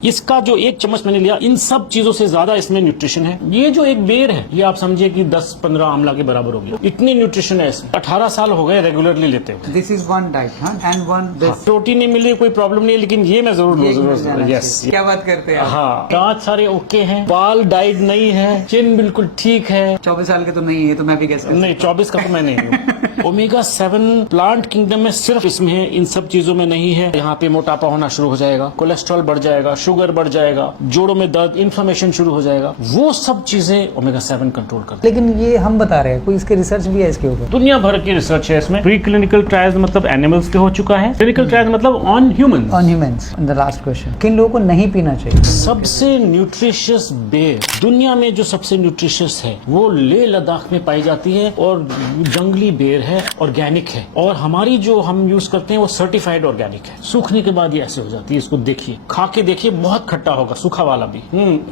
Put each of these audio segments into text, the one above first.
इसका जो एक चम्मच मैंने लिया, इन सब चीजों से ज्यादा इसमें न्यूट्रिशन है। ये जो एक बेर है, ये आप समझिए कि 10-15 आंवला के बराबर होगी, इतनी न्यूट्रिशन है इसमें। 18 साल हो गए रेगुलरली लेते हुए। This is one diet and one this. Protein नहीं मिले कोई प्रॉब्लम नहीं है, लेकिन ये मैं जरूर यस। क्या बात करते हैं। हाँ, दांत सारे ओके हैं, बाल डाइड नहीं है, चिन बिल्कुल ठीक है। 24 साल के तो नहीं है, तो मैं भी गैस नहीं, 24 का तो मैं नहीं हूँ। ओमेगा 7 प्लांट किंगडम में सिर्फ इसमें है, इन सब चीजों में नहीं है। यहाँ पे मोटापा होना शुरू हो जाएगा, कोलेस्ट्रॉल बढ़ जाएगा, शुगर बढ़ जाएगा, जोड़ों में दर्द, इन्फ्लेमेशन शुरू हो जाएगा, वो सब चीजें ओमेगा 7 कंट्रोल करता है। लेकिन ये हम बता रहे हैं, कोई इसके रिसर्च भी है इसके ऊपर? दुनिया भर की रिसर्च है इसमें। प्री क्लिनिकल ट्रायल्स मतलब एनिमल्स पे हो चुका है, क्लिनिकल ट्रायल्स मतलब on humans. On humans. The last question, किन लोगों को नहीं पीना चाहिए? सबसे न्यूट्रिशियस बेर दुनिया में, जो सबसे न्यूट्रिशियस है वो लेह लद्दाख में पाई जाती है, और जंगली बेर है, ऑर्गेनिक है। और हमारी जो हम यूज करते हैं वो सर्टिफाइड ऑर्गेनिक है। सूखने के बाद ये ऐसे हो जाती है, इसको देखिए, खा के देखिए, बहुत खट्टा होगा, सूखा वाला भी।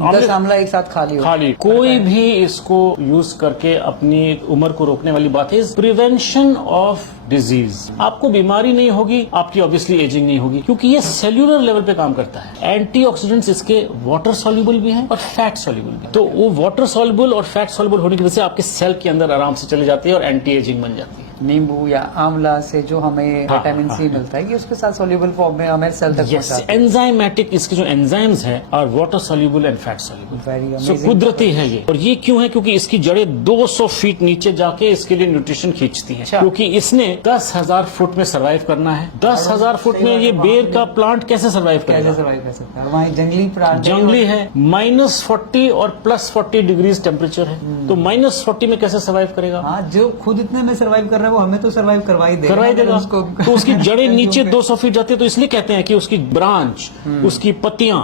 10 आंवला एक साथ खाली कोई भी इसको यूज करके अपनी उम्र को रोकने वाली बात है। प्रिवेंशन ऑफ डिजीज, आपको बीमारी नहीं होगी, आपकी ऑब्वियसली एजिंग नहीं होगी, क्योंकि ये सेल्यूलर लेवल पे काम करता है। एंटीऑक्सीडेंट्स इसके वाटर सॉल्युबल भी हैं और फैट सॉल्युबल भी। तो वो वाटर सॉल्युबल और फैट सॉल्युबल होने की वजह से आपके सेल के अंदर आराम से चली जाती है और एंटी एजिंग बन जाती है। नींबू या आंवला से जो हमें विटामिन सी मिलता है, कि उसके साथ सॉल्युबल फॉर्म में हमें सेल तक पहुंचाता है। एंजाइमेटिक, इसके जो एंजाइम्स हैं और water soluble and fat soluble. Very so कुदरती है ये। और ये क्यों है? क्योंकि इसकी जड़ें 200 फीट नीचे जाके इसके लिए न्यूट्रिशन खींचती हैं। क्योंकि इसने 10,000 फुट में सर्वाइव करना है। 10,000 फुट में ये बेर का प्लांट कैसे सर्वाइव करेगा? कैसे सर्वाइव कर सकता है? वहाँ जंगली प्लांट, जंगली है, -40 और +40 डिग्रीज टेम्परेचर है, तो -40 में कैसे सर्वाइव करेगा? हाँ, जो खुद इतने में सर्वाइव कर रहा है वो हमें तो सर्वाइव करवाई देगा उसको। तो उसकी जड़ें नीचे 200 फीट जाती है, तो इसलिए कहते हैं कि उसकी ब्रांच, उसकी पत्तियां,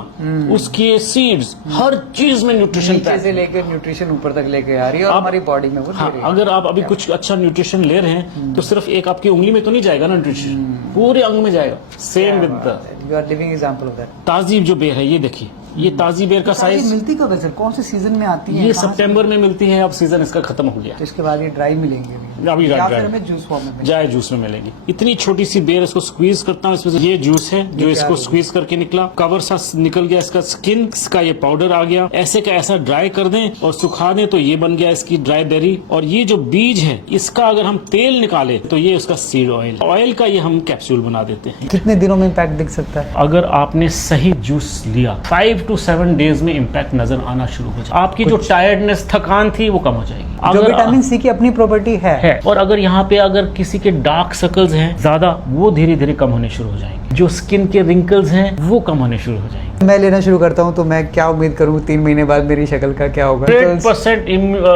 उसकी सीड्स, हर चीज में न्यूट्रिशन नीचे से लेकर न्यूट्रिशन ऊपर तक लेके आ रही है, और हमारी बॉडी में वो ले रही है। अगर आप अभी कुछ अच्छा न्यूट्रिशन ले रहे हैं तो सिर्फ एक आपकी उंगली में तो नहीं जाएगा ना न्यूट्रिशन, पूरे अंग में जाएगा। Same with the you are living example of that. ताजी जो बेर है, ये देखिए, ये ताजी बेर का साइज मिलती कब है सर? कौन से सीजन में आती है? ये सितंबर में मिलती है। अब सीजन इसका खत्म हो गया, तो इसके बाद ये ड्राई मिलेंगे अभी या फिर हमें जूस फॉर्म में जाए जूस में मिलेगी। इतनी छोटी सी बेर, इसको स्क्वीज करता हूँ, इसमें से ये जूस है जो इसको स्क्वीज करके निकला, कवर सा निकल गया इसका स्किन, इसका ये पाउडर आ गया। ऐसे का ऐसा ड्राई कर दें और सुखा दें तो ये बन गया इसकी ड्राई बेरी। और ये जो बीज है, इसका अगर हम तेल निकाले तो ये उसका सीड ऑयल, ऑयल का ये हम कैप्सूल बना देते हैं। कितने दिनों में इम्पैक्ट दिख सकता है? अगर आपने सही जूस लिया, 5 to 7 डेज में इम्पैक्ट नजर आना शुरू हो जाए। आपकी जो टायर्डनेस, थकान थी, वो कम हो जाएगी। जो विटामिन सी की अपनी प्रॉपर्टी है। और अगर यहाँ पे अगर किसी के डार्क सर्कल्स हैं ज्यादा, वो धीरे धीरे कम होने शुरू हो जाएंगे। जो स्किन के रिंकल्स हैं वो कम होने शुरू हो जाएंगे। मैं लेना शुरू करता हूँ तो मैं क्या उम्मीद करूँ 3 महीने बाद मेरी शक्ल का क्या होगा? 100%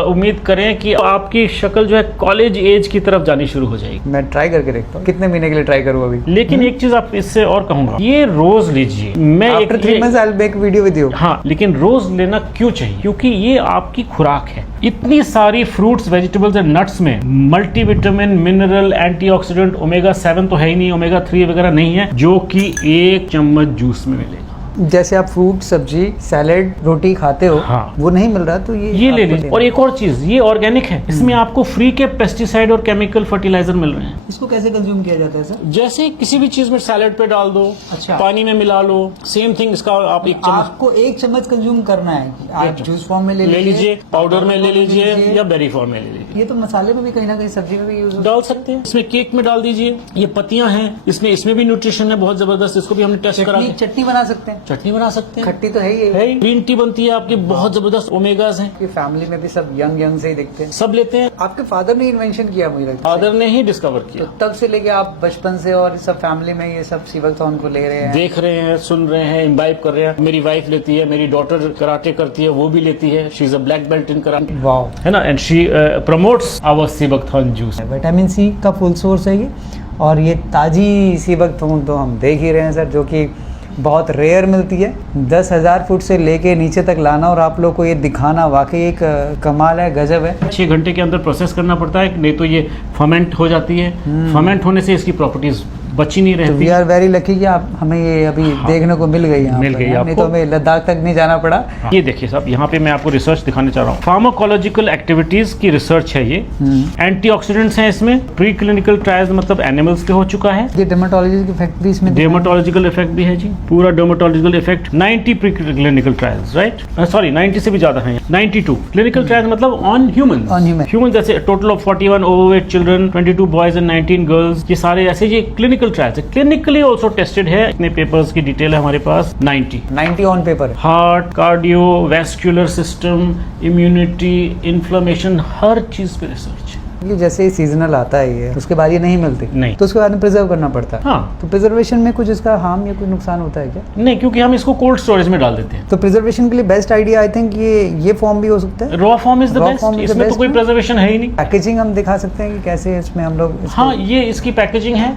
उम्मीद करें कि आपकी शक्ल जो है कॉलेज एज की तरफ जानी शुरू हो जाएगी। मैं ट्राई करके देखता हूँ, कितने महीने के लिए ट्राई करूँ अभी। लेकिन एक चीज आप इससे और कहूंगा, ये रोज लीजिए। मैं after 3 months I'll make video with you। हाँ, लेकिन रोज लेना क्यों चाहिए? क्योंकि ये आपकी खुराक है। इतनी सारी फ्रूट्स, वेजिटेबल्स एंड नट्स में मल्टीविटामिन, मिनरल, एंटीऑक्सीडेंट, ओमेगा 7 तो है ही नहीं, ओमेगा 3 वगैरह नहीं है, जो कि 1 चम्मच जूस में मिलेगा। जैसे आप फ्रूट, सब्जी, सैलेड, रोटी खाते हो, हाँ, वो नहीं मिल रहा तो ये ले लीजिए। और एक और चीज, ये ऑर्गेनिक है, इसमें आपको फ्री के पेस्टिसाइड और केमिकल फर्टिलाइजर मिल रहे हैं। इसको कैसे कंज्यूम किया जाता है सर? जैसे किसी भी चीज में सैलेड पे डाल दो, अच्छा, पानी में मिला लो, सेम थिंग। इसका आप 1 चम्मच, आपको 1 चम्मच कंज्यूम करना है। आप जूस फॉर्म में ले लीजिए, पाउडर में ले लीजिए, या बेरी फॉर्म में ले लीजिए। ये तो मसाले में भी कहीं ना कहीं, सब्जी में भी यूज डाल सकते हैं। इसमें केक में डाल दीजिए। ये पत्तियां हैं, इसमें भी न्यूट्रिशन है बहुत जबरदस्त। इसको भी हमने टेस्ट करा। चटनी बना सकते हैं। चटनी बना सकते हैं, खट्टी तो है ही। ग्रीन टी बनती है आपकी, बहुत जबरदस्त ओमेगास हैं। फैमिली में भी सब यंग से ही दिखते हैं, सब लेते हैं। आपके फादर ने इन्वेंशन किया, मुझे लगता है। फादर ने ही डिस्कवर किया। तो तब से लेके आप बचपन से और सब फैमिली में ये सब सीवकथॉर्न को ले रहे हैं, देख रहे हैं, सुन रहे हैं, इम्बाइब कर रहे हैं। मेरी वाइफ लेती है, मेरी डॉटर कराटे करती है, वो भी लेती है। She is a black belt in karate. Wow, है ना। And she promotes our seabuckthorn juice. Vitamin C का फुल सोर्स है ये। और ये ताजी सीवकथॉर्न तो हम देख ही रहे हैं सर, जो कि बहुत रेयर मिलती है। 10,000 फुट से लेके नीचे तक लाना और आप लोग को ये दिखाना वाकई एक कमाल है, गजब है। 6 घंटे के अंदर प्रोसेस करना पड़ता है, नहीं तो ये फर्मेंट हो जाती है। फर्मेंट होने से इसकी प्रॉपर्टीज बची नहीं तो रहती। वी आर वेरी लकी कि आप हमें ये अभी देखने को मिल गई यहाँ मिल पर, गई नहीं आपको। तो हमें लद्दाख तक नहीं जाना पड़ा। ये देखिए साहब, यहाँ पे मैं आपको रिसर्च दिखाने चाह रहा हूँ। फार्माकोलॉजिकल एक्टिविटीज की रिसर्च है ये। एंटीऑक्सीडेंट्स हैं इसमें। प्री क्लिनिकल ट्रायल्स मतलब एनिमल्स पे हो चुका है। ये डर्मेटोलॉजी की इफेक्ट भी इसमें दिखाई- डर्मेटोलॉजिकल इफेक्ट भी है जी, पूरा dermatological effect. 90 pre clinical trials, right, sorry 90 से भी ज्यादा हैं, 92 क्लिनिकल ट्रायल्स मतलब on human. On human. Human जैसे total of 41 overweight children, 22 boys and 19 girls, ये सारे ऐसे ये क्लिनिकल ट्रायल्स है। क्लिनिकली ऑल्सो टेस्टेड है। इतने पेपर्स की डिटेल है हमारे पास 90 on paper. Heart, cardio, vascular system, immunity, inflammation, हर चीज पे रिसर्च। ये जैसे ही सीजनल आता है ये, उसके बाद ये नहीं मिलती, नहीं। तो उसके बाद में प्रिजर्व करना पड़ता है। हाँ, तो प्रिजर्वेशन में कुछ इसका हार्म या कोई नुकसान होता है क्या? नहीं, क्योंकि हम इसको कोल्ड स्टोरेज में डाल देते हैं। तो प्रिजर्वेशन के लिए बेस्ट आइडिया आई थिंक ये फॉर्म भी हो सकता है। Raw form is the Raw best, form is the इसमें तो best कोई ना? प्रिजर्वेशन है ही नहीं। पैकेजिंग हम दिखा सकते हैं कि कैसे इसमें हम लोग इसको- हाँ, ये इसकी पैकेजिंग है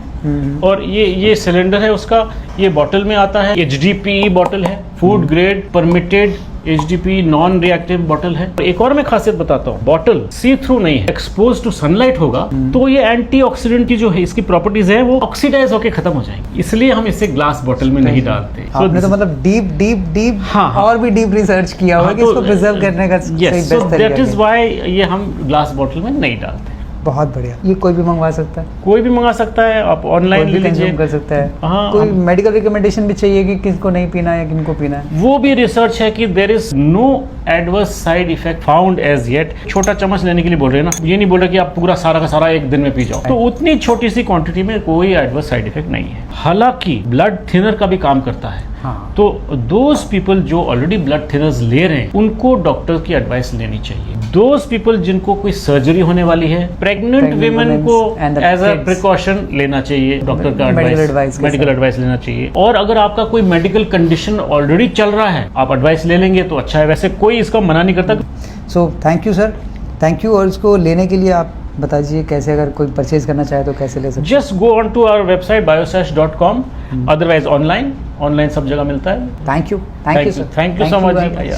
और ये सिलेंडर है उसका। ये बॉटल में आता है, HDPE बॉटल है, food grade permitted HDPE non reactive bottle है। एक और मैं खासियत बताता हूँ, बॉटल सी थ्रू नहीं है, एक्सपोज टू सनलाइट होगा तो ये एंटीऑक्सीडेंट की जो है इसकी प्रॉपर्टीज है वो ऑक्सीडाइज होकर खत्म हो जाएंगी, इसलिए हम इसे ग्लास बॉटल में नहीं डालते। आपने तो मतलब डीप हाँ, हाँ। और भी डीप रिसर्च किया हुआ कि इसको प्रिजर्व करने का सही यस, बेस्ट दैट तरीका इज है। व्हाई ये हम ग्लास बॉटल में नहीं डालते। बहुत बढ़िया। ये कोई भी मंगवा सकता है, कोई भी मंगा सकता है, आप ऑनलाइन कोई ले भी कंज्यूम लीजिए। कर सकता है। हाँ, कोई मेडिकल रिकमेंडेशन भी चाहिए कि किसको नहीं पीना है, किनको पीना है? वो भी रिसर्च है कि there is no adverse side effect found as yet. छोटा चम्मच लेने के लिए बोल रहे हैं ना, ये नहीं बोल रहे कि आप पूरा सारा का सारा एक दिन में पी जाओ। तो उतनी छोटी सी क्वांटिटी में कोई एडवर्स साइड इफेक्ट नहीं है। हालांकि ब्लड थिनर का भी काम करता है। हाँ। तो दोज पीपल जो ऑलरेडी ब्लड थिनर्स ले रहे हैं उनको डॉक्टर की एडवाइस लेनी चाहिए। दोज पीपल जिनको कोई सर्जरी होने वाली है, प्रेग्नेंट वीमेन को and the as a kids. Precaution लेना चाहिए, डॉक्टर का Medical advice के मेडिकल साथ। एडवाइस लेना चाहिए। और अगर आपका कोई मेडिकल कंडीशन ऑलरेडी चल रहा है, आप एडवाइस ले लेंगे तो अच्छा है, वैसे कोई इसका मना नहीं करता। So thank you sir, thank you. और इसको लेने के लिए आप बता दीजिए कैसे, अगर कोई परचेज करना चाहे तो कैसे ले सकते हैं? Just go on to our website biosesh.com, otherwise online सब जगह मिलता है। Thank you sir. Thank you so much ji.